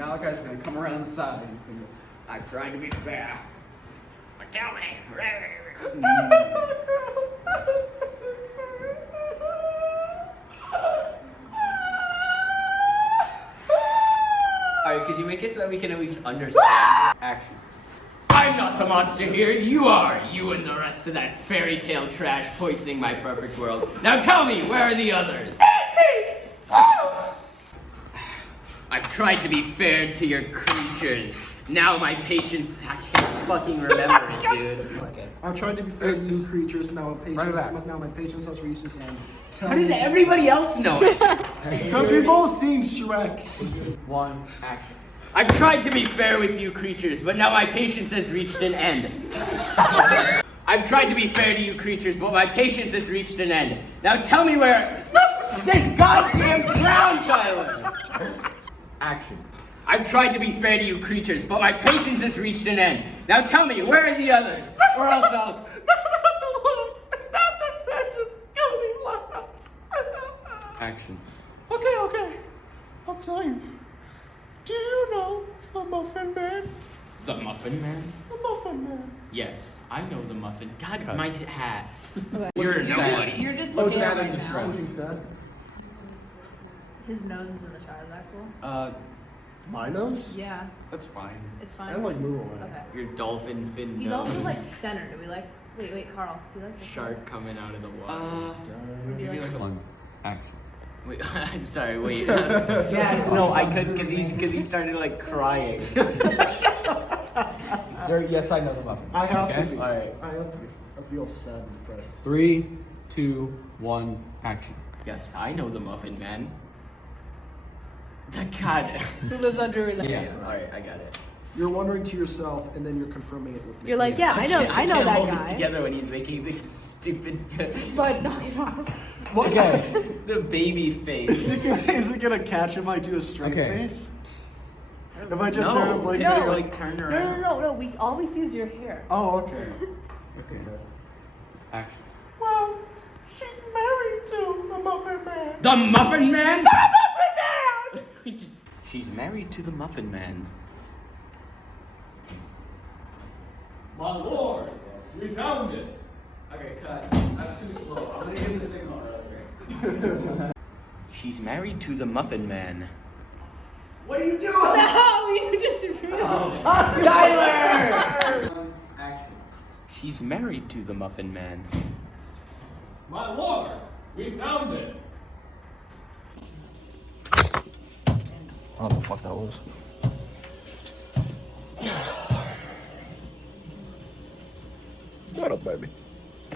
Malachi's gonna come around the side. I'm trying to be fair. But tell me. Alright, could you make it so that we can at least understand? Action. I'm not the monster here, you are! You and the rest of that fairy tale trash poisoning my perfect world. Now tell me, where are the others? I've tried to be fair to your creatures. Now my patience, I can't fucking remember it, dude. Okay. I've tried to be fair to you creatures, now my patience has reached its end. How does everybody else know it? Because we've all seen Shrek. One, action. I've tried to be fair with you creatures, but now my patience has reached an end. I've tried to be fair to you creatures, but my patience has reached an end. Now tell me where... This goddamn ground, Tyler! Action. I've tried to be fair to you creatures, but my patience has reached an end. Now tell me, where are the others? Or else I'll... Action. Okay. I'll tell you. Do you know the Muffin Man? The Muffin Man? The Muffin Man. Yes, I know the Muffin. God, my hat. Okay. You're nobody. You're just looking at sad right and now. distressed. Sad? His nose is in the shot. Is that cool? My nose? Yeah, That's fine. it's I fine. like move away. Okay. Your dolphin fin He's nose. also like centered. Do we like? Wait, Carl. Do you like? this? Shark coming out of the water. Do you like? One. Action. Wait, I'm sorry, wait. Yes, no, I could, because he started like crying. Yes, I know the muffin. I have Okay? to be. Alright. I have to be. I feel sad and depressed. 3, 2, 1. Action. Yes, I know the Muffin Man. God. Who lives under the? Yeah, alright, I got it. You're wondering to yourself, and then you're confirming it with me. You're like, yeah, I know can't that hold guy. it together when he's making the stupid, But knock it off. Okay. the baby face. Is it gonna catch if I do a straight Okay. face? If I just sort of like... no, No. like turn around. No. All we see is your hair. Oh, okay. Okay. Action. Well, she's married to the Muffin Man. The Muffin Man? The Muffin Man! She's married to the Muffin Man. My lord, we found it. Okay, cut. That's too slow. I'm gonna give the signal earlier. She's married to the Muffin Man. What are you doing? No, you just ruined it. Tyler! Action. She's married to the Muffin Man. My lord, we found it. I don't know what the fuck that was. What up, baby?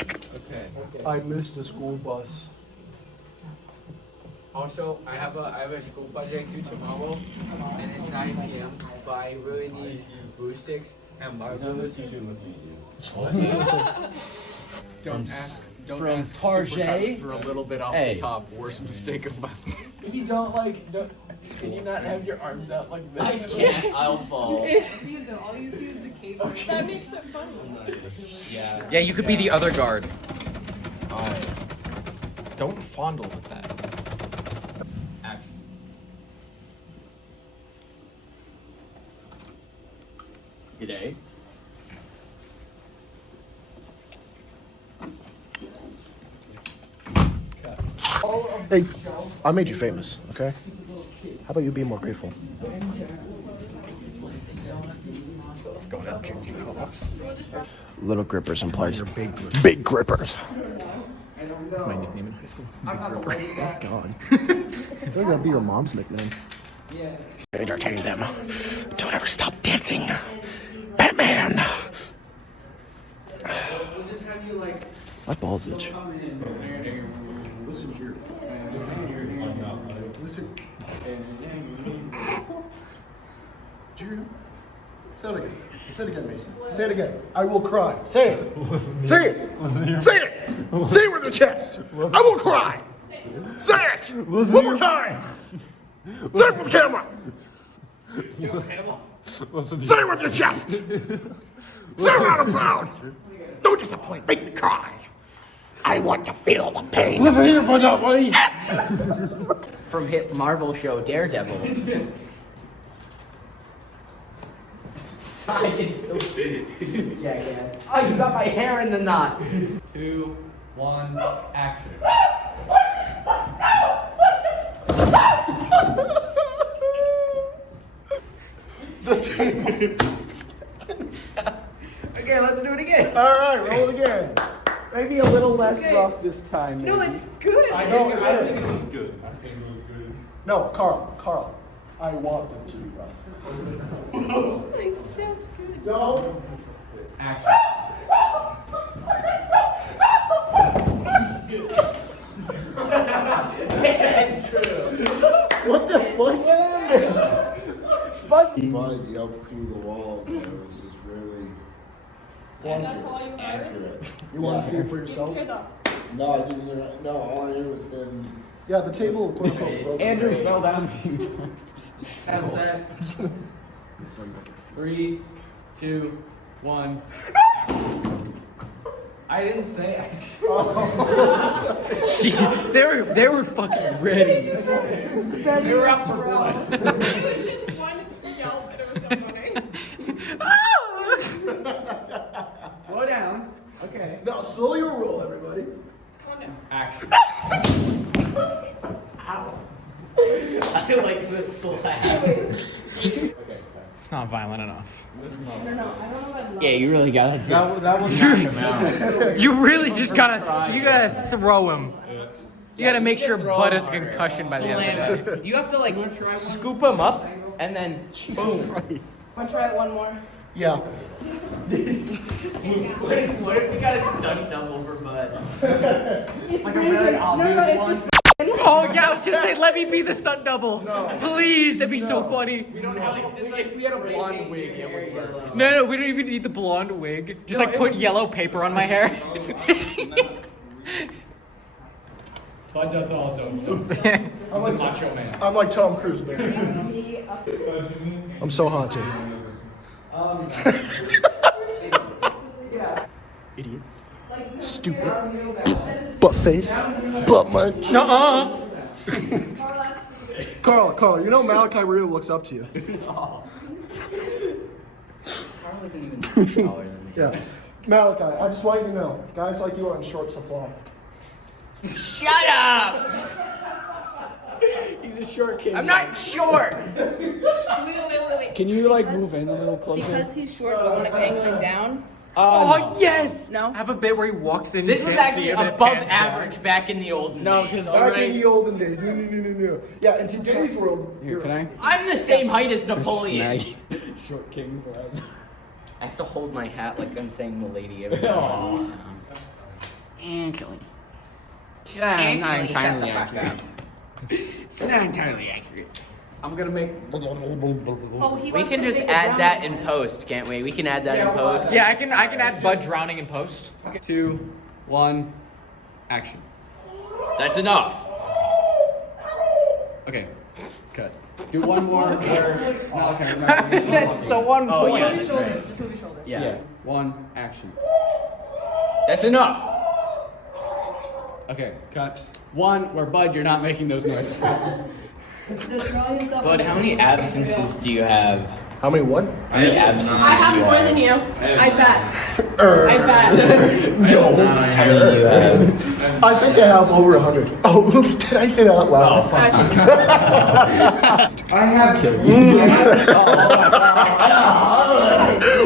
Okay. I missed the school bus. Also, I have a school project due tomorrow, and it's 9 p.m. But I really need glue sticks and marbles. Don't ask Supercuts for a little bit off Hey. the top. Worst mistake of my life. You don't can you not have your arms out like I this? can't. I'll fall. All you see is the cape. That makes it funny. Yeah. Yeah, you could be the other guard. Don't fondle with that. Action. G'day. Hey, I made you famous, okay? How about you be more grateful? Let's go now, Gingy Coughs. Little grippers implies big grippers. That's my nickname in high school. Oh, God. I think that'd be your mom's nickname. Entertain them. Don't ever stop dancing. Batman! My balls itch. Listen here. Listen. Did you hear him? Say it again. Say it again, Mason. Say it again. I will cry. Say it. Say it. Say it. Say it with your chest. I will cry. Say it. One more time. Say it with the camera. Say it with your chest. Say it loud and proud. Don't disappoint. Make me cry. I want to feel the pain. Listen here, but not buddy. From hit Marvel show Daredevil. I can still see. Jackass. Oh, you got my hair in the knot. 2, 1, action. Okay, let's do it again. All right, roll it again. Maybe a little less rough this time. No, it's good. I No, think it's it good. was good. I think it was good. No, Carl. I want them to be rough. That's good. No. Action. What the fuck? Bud yelped through the walls. And it was just really And that's all you heard? accurate. You want to see it for yourself? Hear the No, I didn't hear. No, all I heard was him. Yeah, the table, quote unquote, broke. Andrew fell down a few times. That's it. 3, 2, 1. I didn't say action. They were fucking ready. They were up for blood. It was just one yelp and it was so funny. Slow down. Okay. Now, slow your roll, everybody. Calm down. Action. I like this slap. It's not violent enough. No, I don't know if I love Yeah, you really gotta. That was knock him out. You really just gotta throw him. You gotta make sure Bud has a concussion by the end of the day. You have to like scoop him up and then boom. Want to try it one more? Yeah. What if we got a stunt double for Bud? Like a very obvious one. Oh yeah, I was gonna say, let me be the stunt double. No. Please, that'd be so funny. We don't have like, just like If we had a blonde wig, it would work. No, we don't even need the blonde wig. Just like put yellow paper on my hair. Bud does all his own stuff. He's a macho man. I'm like Tom Cruise, baby. I'm so hot, too. Idiot. Stupid. Butt face. Butt munch. Nuh-uh. Carl, you know Malachi really looks up to you. Carl isn't even taller than me. Yeah. Malachi, I just want you to know, guys like you are in short supply. Shut up! He's a short kid. I'm not short. Wait. Can you like move in a little closer? Because he's short, I want to angling down. Oh yes! No? Have a bit where he walks in. This you was can't actually see him and it above pans down. average back in the olden No, days. 'cause Back in the olden days. No. Yeah, in today's world, Here, can I? I'm the same height as Napoleon. Short kings, lads. I have to hold my hat like I'm saying milady every Aw. time. Actually. Actually, Not shut entirely the fuck accurate. Not entirely accurate. I'm gonna make. Oh, he We wants can to just make a add brown that one. in post, can't we? We can add that in post. Yeah, I can add Bud drowning in post. 2, 1, action. That's enough. Okay, cut. Do one more. That's so on Oh, point. yeah. Move your that's shoulder. right. Just move your shoulder. Yeah. 1, action. That's enough. Okay, cut. 1, where Bud, you're not making those noises. Just throw yourself Bud, in how the many table. absences do you have? how many what? How many absences I have do you more than you. I bet. I bet. How many do you have? I think I have over 100. Oh, oops, did I say that out loud?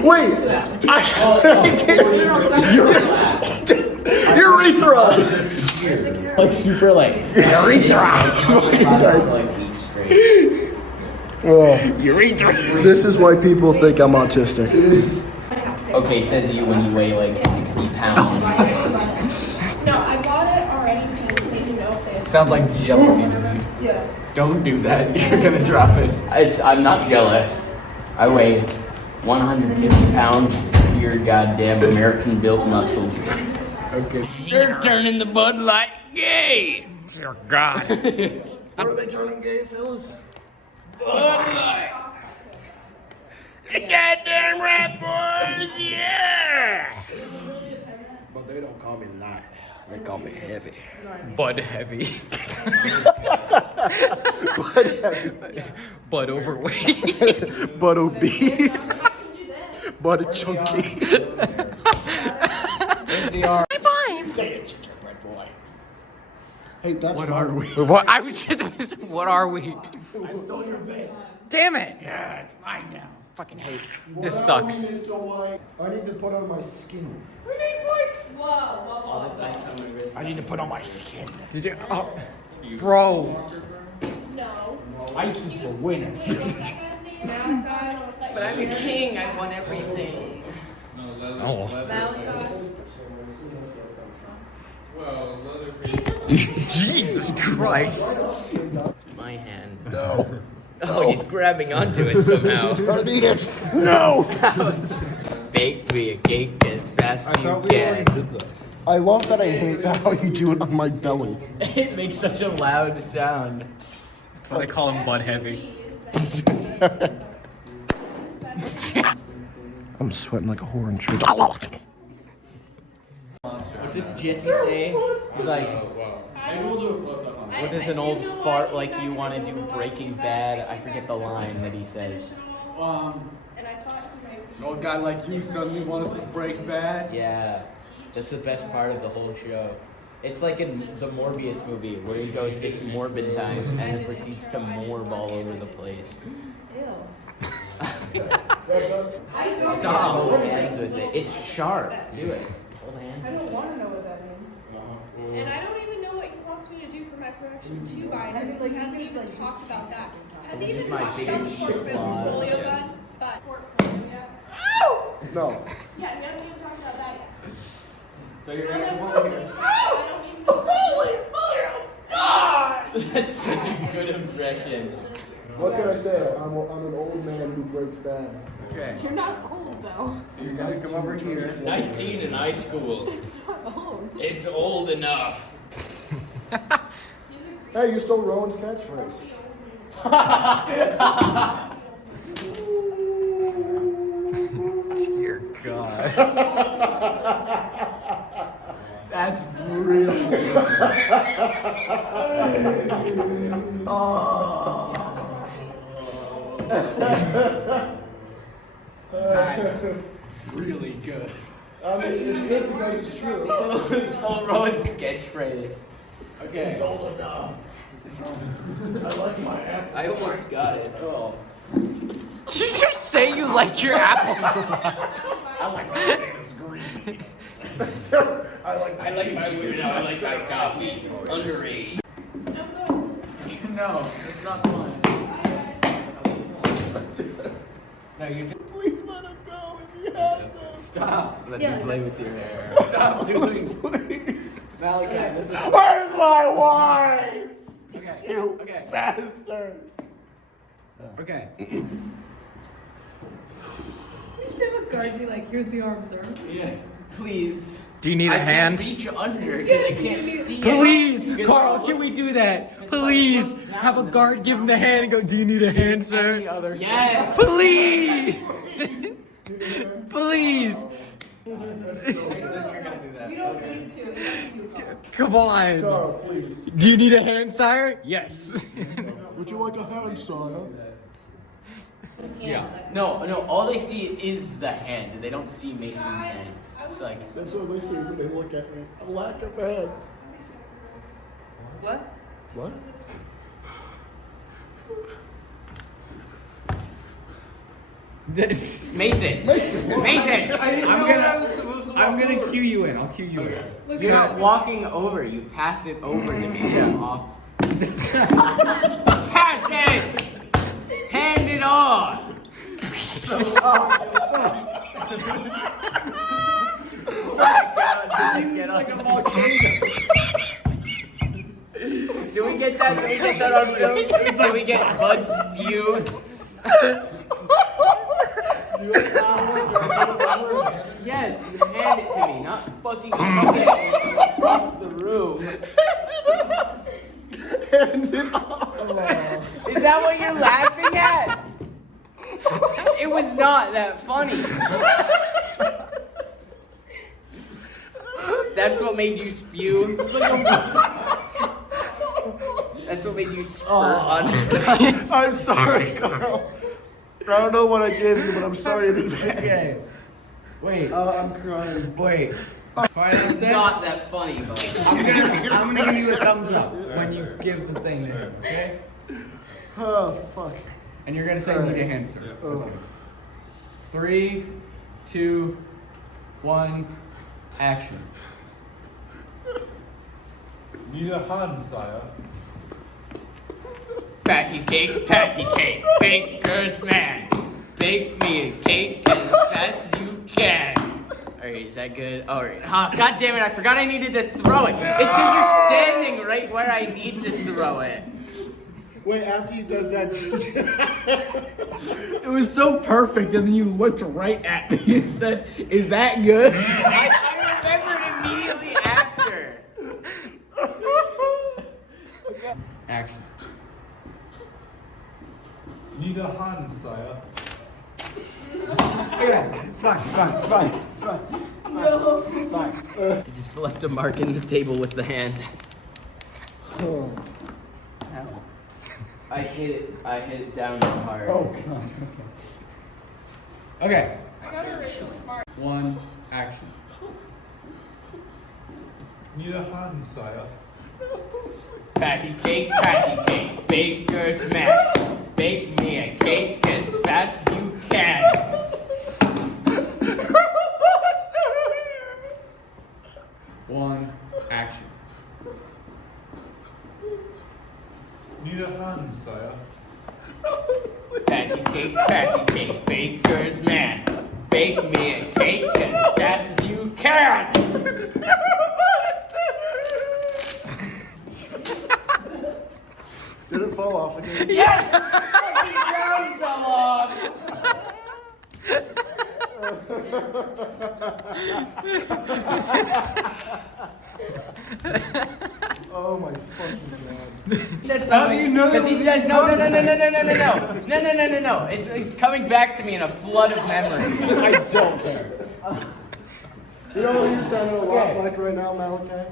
Wait, urethra! Like super like. Like each straight. Urethra. This is why people think I'm autistic. Okay, says you when you weigh like 60 pounds. No, I bought it already because they didn't know if they had. Sounds like jealousy to me. Yeah. Don't do that. You're gonna drop it. I'm not jealous. I weigh 150 pounds. Pure goddamn American built muscle. Okay. They're turning the Bud Light gay. Dear God. Are they turning gay, fellas? Bud Light. The goddamn rat boys, yeah. But they don't call me light. They call me heavy. Bud heavy. But heavy. Bud overweight. But obese. but chunky. There's the R. Say it, gingerbread boy. Hey, that's What are we? What? I was just. What are we? I stole your bed. Damn it! Yeah, it's mine now. Fucking hate. This sucks. Mr. White. I need to put on my skin. Whoa. I need to put on my skin. Did you? Oh, bro. No. Ice is for winners. But I'm a king. I won everything. Oh. Jesus Christ. It's my hand. No. Oh, he's grabbing onto it somehow. I need it. No. Bake me a cake as fast as you can. did this. I love that I hate how you do it on my belly. It makes such a loud sound. That's why they call him butt heavy. I'm sweating like a whore in church. What does Jesse say? He's like, Maybe we'll do a close-up on that. what is an old fart like you want to do Breaking Bad? I forget the line that he says. And I thought he might be. An old guy like you suddenly wants to break bad. Yeah, that's the best part of the whole show. It's like in the Morbius movie where he goes, it's morbid time, and it proceeds to morb all over the place. Stop holding hands with it. It's sharp. Do it. Hold hands. I don't want to know what that means. And I don't even know what he wants me to do for my production 2 guide. He hasn't even talked about that. Has he even My talked about the biggest short film flaw. portfolio gun? But portfolio, yeah. No. Yeah, he hasn't even talked about that yet. So you're What am I gonna supposed to do? I don't even know. Holy mother of God! That's such a good impression. What can I say? I'm an old man who breaks bad. Okay. You're not old though. So you're gonna come over here. 19 in high school. It's not old. It's old enough. Hey, you stole Rowan's catchphrase. Dear God. That's really good. That's really good. I mean, it's good because it's true. It's all Rowan's catchphrase. Okay. It's old enough. I like my apple. I almost got it. Oh. Did you just say you like your apples? I like my potatoes green. I like I like my women, I like my coffee. Underage. No, it's not fun. No, you just Please let him go if you have to. stop. Let me play with your hair. Stop doing. Malachi, this is Where's my wife? okay. You Okay. bastard. Okay. We should have a guard be like, here's the arm, sir. Yeah. Please. Do you need a hand? I can't reach under because I can't see it. Please, Because Carl, if I can we look- do that? if I Please, look down, have a then guard it's give him not the hand and go, do you need a hand, sir? Any other Yes. Please! Please! Mason, you're gonna do that. You don't need to. It's up to you, Carl. Come on. Carl, please. Do you need a hand, sire? Yes. Would you like a hand, son? Yeah. No, all they see is the hand. They don't see Mason's hand. It's like, That's what they see when they look at me. A lack of hand. What? What? Mason! Mason. Mason! I'm gonna cue you in. I'll cue you in. Look You're at not walking over, you pass it over to me. Off. Pass it! Hand it off! Do we get that? Do we get that on film? Do we get Bud spew? Yes, you hand it to me, not fucking shove it across the room. Hand it off. Is that what you're laughing at? It was not that funny. That's what made you spew. That's what made you spurt on. I'm sorry, Carl. don't know what I gave you, but I'm sorry in advance. Okay. Wait. I'm crying. Wait. Fine, I said. Not that funny, but I'm gonna give you a thumbs up when you give the thing there, okay? Oh, fuck. And you're gonna say All right. need a hand, sir. Oh. 3, 2, 1, action. Need a hand, sire. patty cake, baker's man. Bake me a cake as fast as you can. Alright, is that good? Alright. God damn it, I forgot I needed to throw it. It's because you're standing right where I need to throw it. Wait, after he does that, It was so perfect, and then you looked right at me and said, "Is that good?" I remembered immediately after. Action. Need a hand, sire. It's fine. No. It's fine. I just left a mark in the table with the hand. oh. I hit it down hard. Oh, God. Okay. I gotta erase this mark. 1, action. Need a hand, sire. Patty cake, baker's man. Bake me a cake as fast as you can. One, action. Need a hand, sire. Patty cake, baker's man. Bake me a cake as fast as you can. Did it fall off again? Yes! The ground fell off. Oh my fucking god. He said something because he said no. It's coming back to me in a flood of memory. I don't care. You know what you're sounding a lot Okay. like right now, Malachi?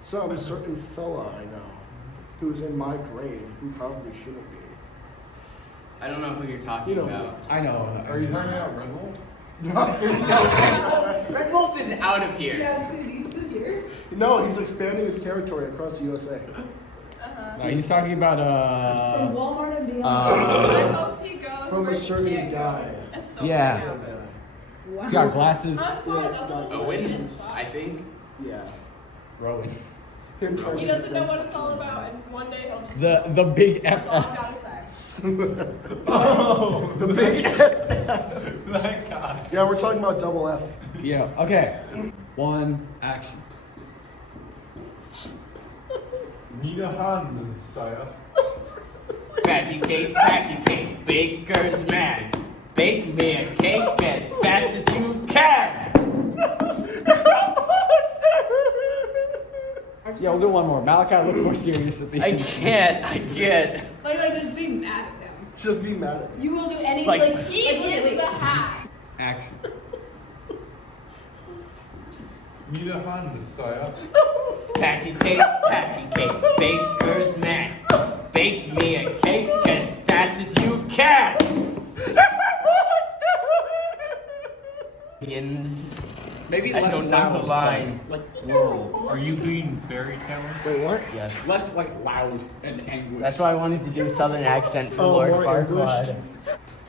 Some certain fella I know who's in my grade who probably shouldn't be. I don't know who you're talking You know about. I know. Are you hanging out Red Wolf? Red Wolf is out of here. Yeah, he's still here. No, he's expanding his territory across the USA. No, he's talking about From Walmart and beyond. I hope he goes From where a he certain can't go. guy. That's so Yeah. sad. Wow. he's got glasses. I'm sorry, that Yeah, whole Owen, thing I sucks. think. Yeah. Rowan. Him trying He to doesn't know defend- what it's all about, and one day he'll just. The big That's all I FF. gotta say. Oh, the big F. That guy. Yeah, we're talking about double F. Yeah. Okay. 1, action. Need a hand, sire. Patty cake, baker's man. Bake me a cake as fast as you can. Yeah, we'll do one more. Malachi, look more serious at the I end. can't. Like just being mad at him. Just be mad at me. You will do anything. Like- He is the hat. Action. Need a hand, sire. Patty cake, baker's man. Bake me a cake as fast as you can. Maybe I less don't know loud. the line. Like, Whoa. Are you being fairy tale? Wait, what? Yes. less like loud and anguish. That's why I wanted to do a southern accent for Oh, Lord more Farquaad. English?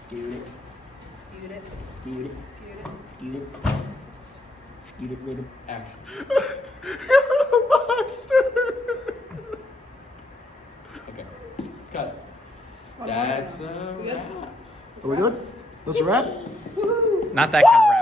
Scoot it. Scoot it. Scoot it, little. Action. Okay. Cut. That's Are we good? That's a wrap? not that kind of